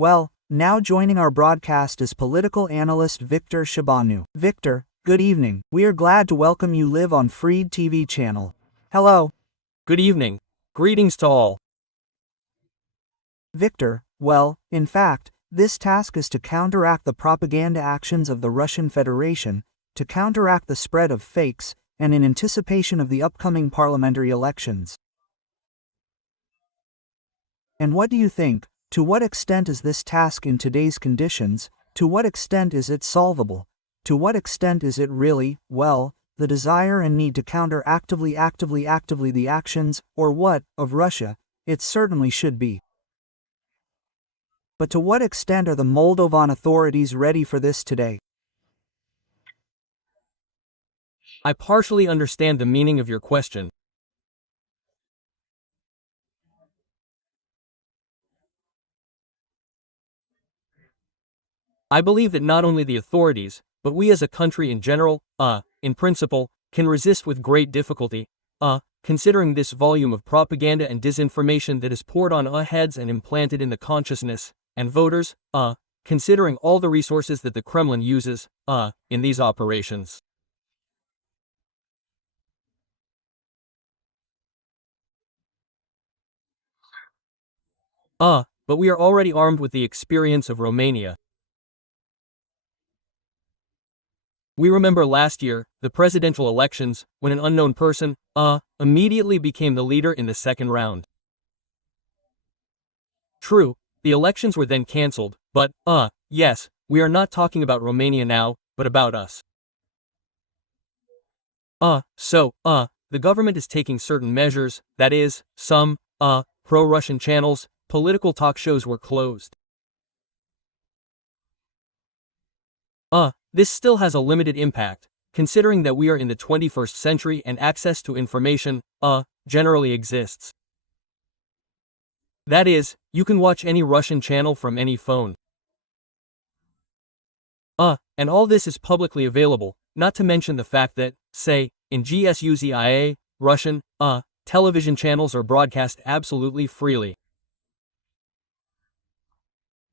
Well, now joining our broadcast is political analyst Victor Shabanu. Victor, good evening. We are glad to welcome you live on Freed TV channel. Hello. Good evening. Greetings to all. Victor, well, in fact, this task is to counteract the propaganda actions of the Russian Federation, to counteract the spread of fakes, and in anticipation of the upcoming parliamentary elections. And what do you think? To what extent is this task in today's conditions? To what extent is it solvable? To what extent is it really, well, the desire and need to counter actively the actions, or what, of Russia? It certainly should be. But to what extent are the Moldovan authorities ready for this today? I partially understand the meaning of your question. I believe that not only the authorities, but we as a country in general, in principle, can resist with great difficulty, considering this volume of propaganda and disinformation that is poured on our heads and implanted in the consciousness, and voters, considering all the resources that the Kremlin uses, in these operations. But we are already armed with the experience of Romania. We remember last year, the presidential elections, when an unknown person, immediately became the leader in the second round. True, the elections were then cancelled, but, yes, we are not talking about Romania now, but about us. The government is taking certain measures, that is, some, pro-Russian channels, political talk shows were closed. This still has a limited impact, considering that we are in the 21st century and access to information, generally exists. That is, you can watch any Russian channel from any phone. And all this is publicly available, not to mention the fact that, say, in GSUZIA, Russian, television channels are broadcast absolutely freely.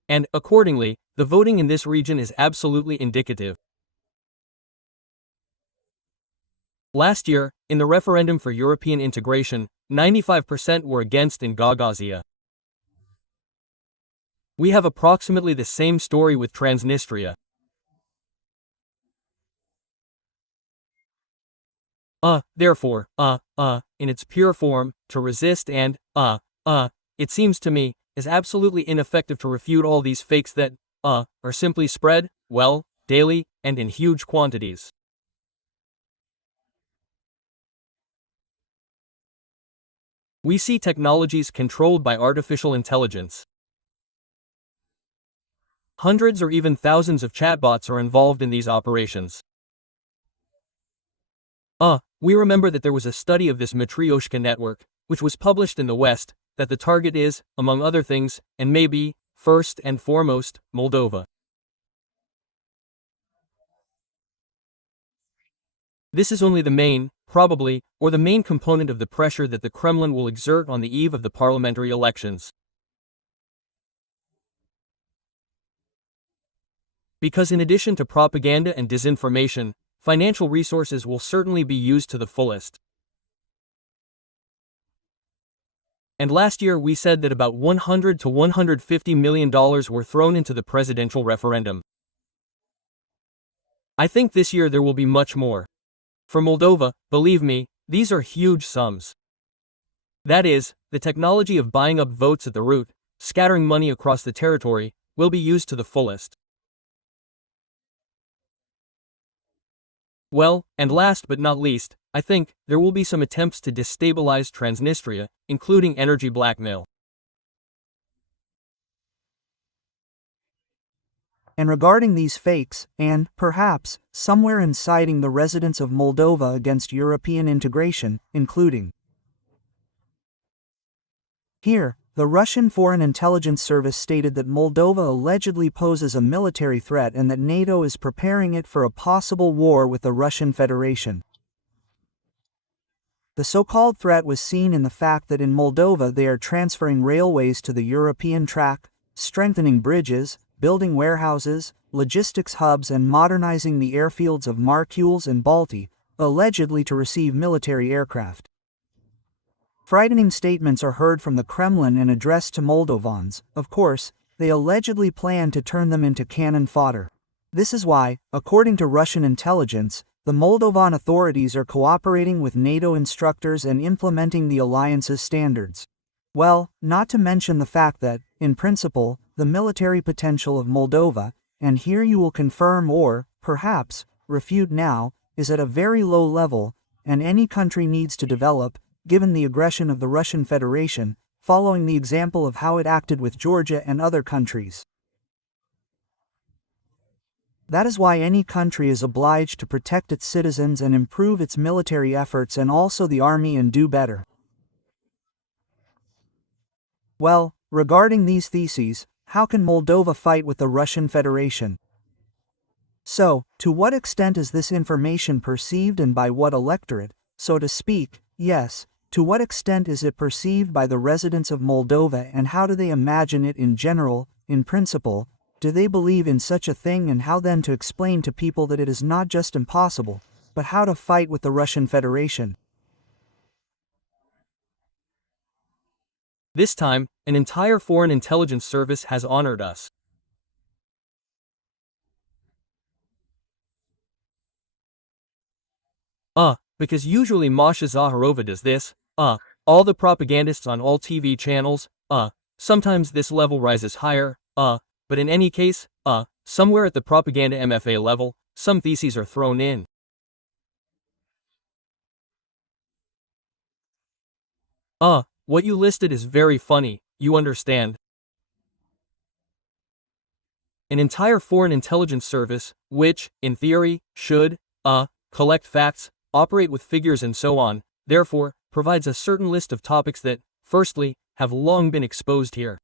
And, accordingly, the voting in this region is absolutely indicative. Last year, in the referendum for European integration, 95% were against in Gagauzia. We have approximately the same story with Transnistria. Therefore, in its pure form, to resist and, it seems to me, is absolutely ineffective to refute all these fakes that, are simply spread, well, daily, and in huge quantities. We see technologies controlled by artificial intelligence. Hundreds or even thousands of chatbots are involved in these operations. We remember that there was a study of this Matryoshka network, which was published in the West, that the target is, among other things, and maybe, first and foremost, Moldova. This is only the main, probably, or the main component of the pressure that the Kremlin will exert on the eve of the parliamentary elections. Because in addition to propaganda and disinformation, financial resources will certainly be used to the fullest. And last year we said that about $100 to $150 million were thrown into the presidential referendum. I think this year there will be much more. For Moldova, believe me, these are huge sums. That is, the technology of buying up votes at the root, scattering money across the territory, will be used to the fullest. Well, and last but not least, I think, there will be some attempts to destabilize Transnistria, including energy blackmail. And regarding these fakes, and, perhaps, somewhere inciting the residents of Moldova against European integration, including here, the Russian Foreign Intelligence Service stated that Moldova allegedly poses a military threat and that NATO is preparing it for a possible war with the Russian Federation. The so-called threat was seen in the fact that in Moldova they are transferring railways to the European track, strengthening bridges, building warehouses, logistics hubs and modernizing the airfields of Markules and Balti, allegedly to receive military aircraft. Frightening statements are heard from the Kremlin and addressed to Moldovans. Of course, they allegedly plan to turn them into cannon fodder. This is why, according to Russian intelligence, the Moldovan authorities are cooperating with NATO instructors and implementing the alliance's standards. Well, not to mention the fact that, in principle, the military potential of Moldova, and here you will confirm or, perhaps, refute now, is at a very low level, and any country needs to develop, given the aggression of the Russian Federation, following the example of how it acted with Georgia and other countries. That is why any country is obliged to protect its citizens and improve its military efforts and also the army and do better. Well, regarding these theses, how can Moldova fight with the Russian Federation? So, to what extent is this information perceived and by what electorate, so to speak? Yes, to what extent is it perceived by the residents of Moldova and how do they imagine it in general, in principle? Do they believe in such a thing and how then to explain to people that it is not just impossible, but how to fight with the Russian Federation? This time, an entire foreign intelligence service has honored us. Because usually Masha Zaharova does this, all the propagandists on all TV channels, sometimes this level rises higher, but in any case, somewhere at the propaganda MFA level, some theses are thrown in. What you listed is very funny, you understand. An entire foreign intelligence service, which, in theory, should, collect facts, operate with figures and so on, therefore, provides a certain list of topics that, firstly, have long been exposed here.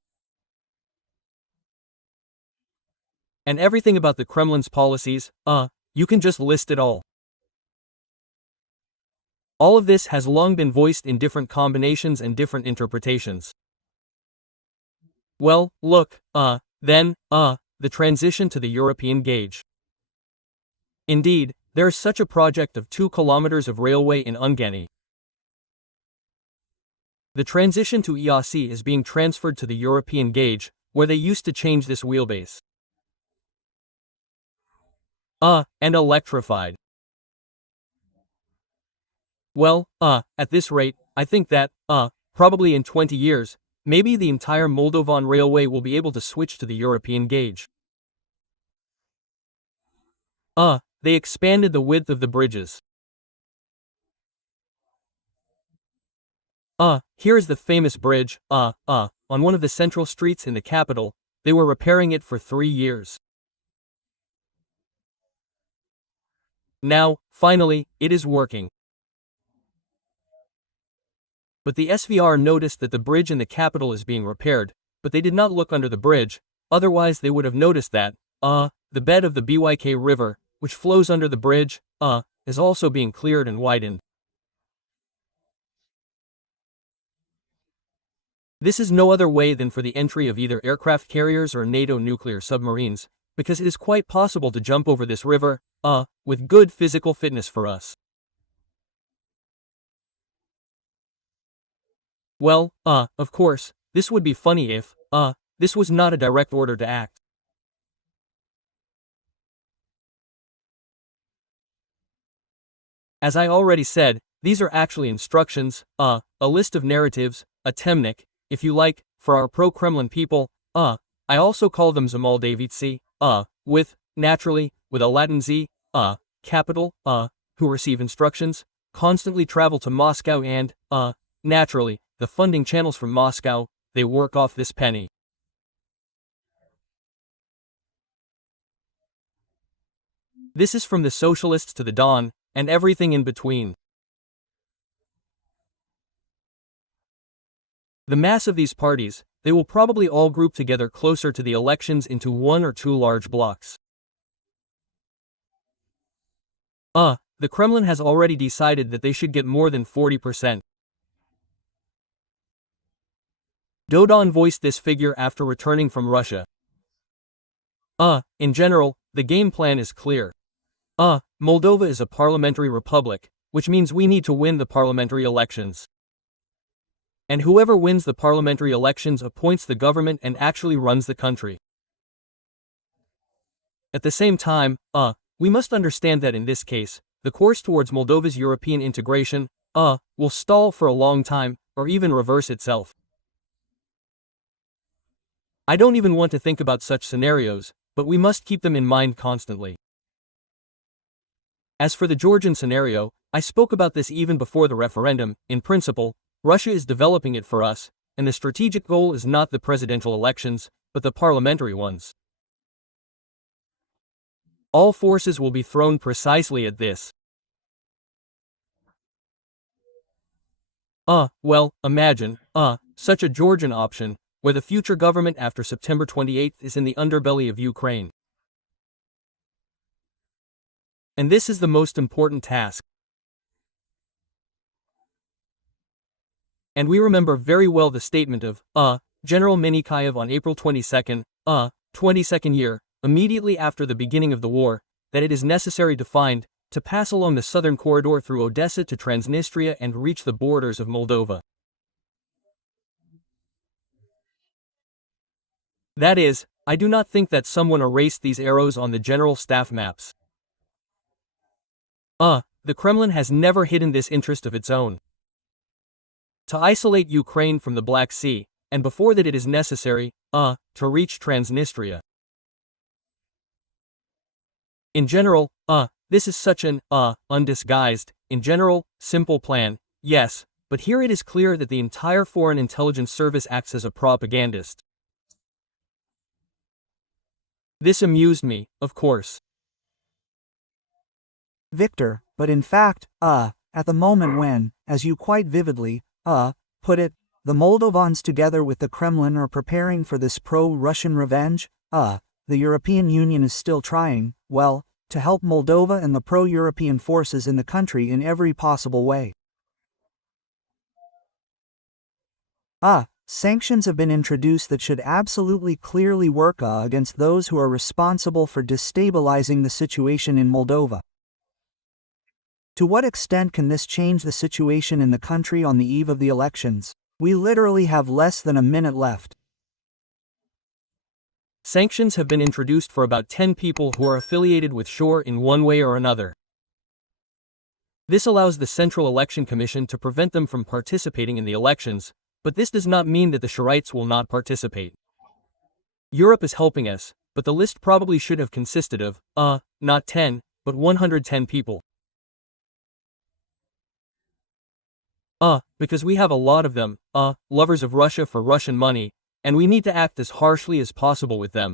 And everything about the Kremlin's policies, you can just list it all. All of this has long been voiced in different combinations and different interpretations. Well, look, then, the transition to the European gauge. Indeed, there is such a project of 2 kilometers of railway in Ungeni. The transition to EAC is being transferred to the European gauge, where they used to change this wheelbase. And electrified. Well, at this rate, I think that, probably in 20 years, maybe the entire Moldovan railway will be able to switch to the European gauge. They expanded the width of the bridges. Here is the famous bridge, on one of the central streets in the capital. They were repairing it for 3 years. Now, finally, it is working. But the SVR noticed that the bridge in the capital is being repaired, but they did not look under the bridge, otherwise they would have noticed that, the bed of the Byk River, which flows under the bridge, is also being cleared and widened. This is no other way than for the entry of either aircraft carriers or NATO nuclear submarines, because it is quite possible to jump over this river, with good physical fitness for us. Well, of course, this would be funny if, this was not a direct order to act. As I already said, these are actually instructions, a list of narratives, a temnik, if you like, for our pro-Kremlin people, I also call them Zamaldavitsi, naturally, with a Latin Z, capital, who receive instructions, constantly travel to Moscow and, naturally, the funding channels from Moscow, they work off this penny. This is from the socialists to the Don, and everything in between. The mass of these parties, they will probably all group together closer to the elections into 1 or 2 large blocks. The Kremlin has already decided that they should get more than 40%. Dodon voiced this figure after returning from Russia. In general, the game plan is clear. Moldova is a parliamentary republic, which means we need to win the parliamentary elections. And whoever wins the parliamentary elections appoints the government and actually runs the country. At the same time, we must understand that in this case, the course towards Moldova's European integration, will stall for a long time, or even reverse itself. I don't even want to think about such scenarios, but we must keep them in mind constantly. As for the Georgian scenario, I spoke about this even before the referendum. In principle, Russia is developing it for us, and the strategic goal is not the presidential elections, but the parliamentary ones. All forces will be thrown precisely at this. Well, imagine, such a Georgian option, where the future government after September 28 is in the underbelly of Ukraine. And this is the most important task. And we remember very well the statement of, General Minikayev on April 22, 22nd year, immediately after the beginning of the war, that it is necessary to pass along the southern corridor through Odessa to Transnistria and reach the borders of Moldova. That is, I do not think that someone erased these arrows on the general staff maps. The Kremlin has never hidden this interest of its own. To isolate Ukraine from the Black Sea, and before that it is necessary, to reach Transnistria. In general, this is such an, undisguised, in general, simple plan, yes, but here it is clear that the entire Foreign Intelligence Service acts as a propagandist. This amused me, of course. Victor, but in fact, at the moment when, as you quite vividly, put it, the Moldovans together with the Kremlin are preparing for this pro-Russian revenge, the European Union is still trying, well, to help Moldova and the pro-European forces in the country in every possible way. Sanctions have been introduced that should absolutely clearly work against those who are responsible for destabilizing the situation in Moldova. To what extent can this change the situation in the country on the eve of the elections? We literally have less than a minute left. Sanctions have been introduced for about 10 people who are affiliated with Shor in one way or another. This allows the Central Election Commission to prevent them from participating in the elections, but this does not mean that the Shorites will not participate. Europe is helping us, but the list probably should have consisted of, not 10, but 110 people. Because we have a lot of them, lovers of Russia for Russian money, and we need to act as harshly as possible with them.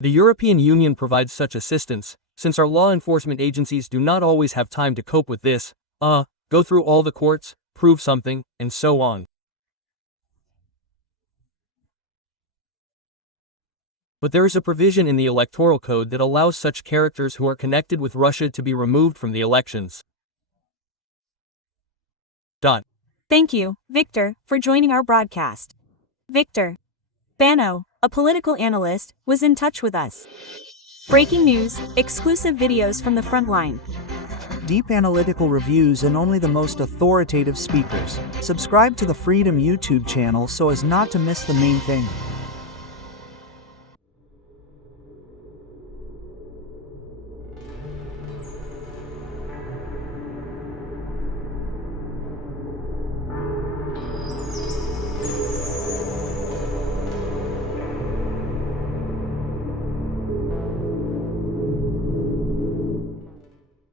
The European Union provides such assistance, since our law enforcement agencies do not always have time to cope with this, go through all the courts, prove something, and so on. But there is a provision in the Electoral Code that allows such characters who are connected with Russia to be removed from the elections. Thank you, Victor, for joining our broadcast. Victor Bano, a political analyst, was in touch with us. Breaking news, exclusive videos from the front line. Deep analytical reviews and only the most authoritative speakers. Subscribe to the Freedom YouTube channel so as not to miss the main thing.